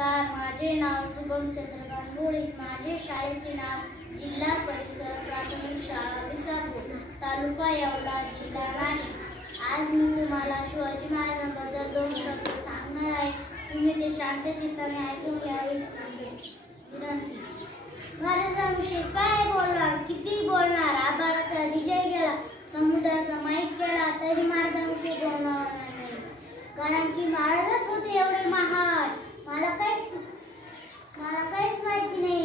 नमस्कार, माझे नाव शुभम चंद्रकांत मुळे. माझे शाळेचे नाव जिल्हा परिषद प्राथमिक शाळा विसापूर, तालुका येवला, जिल्हा नाशिक. आज मी तुम्हाला शिवाजी महाराजांबद्दल 2 शब्द सांगणार आहे. तुम्ही ते शांत चित्ताने ऐकून घ्यावे विनंती. महाराजांविषयी काय बोलणार, किती बोलणार. आभाळाचा विजय गेला, समुद्राचा माईक केला, तरी महाराजांविषयी बोलणार नाही. कारण की महाराजच होते एवढे महान. मला काहीच माहिती नाही.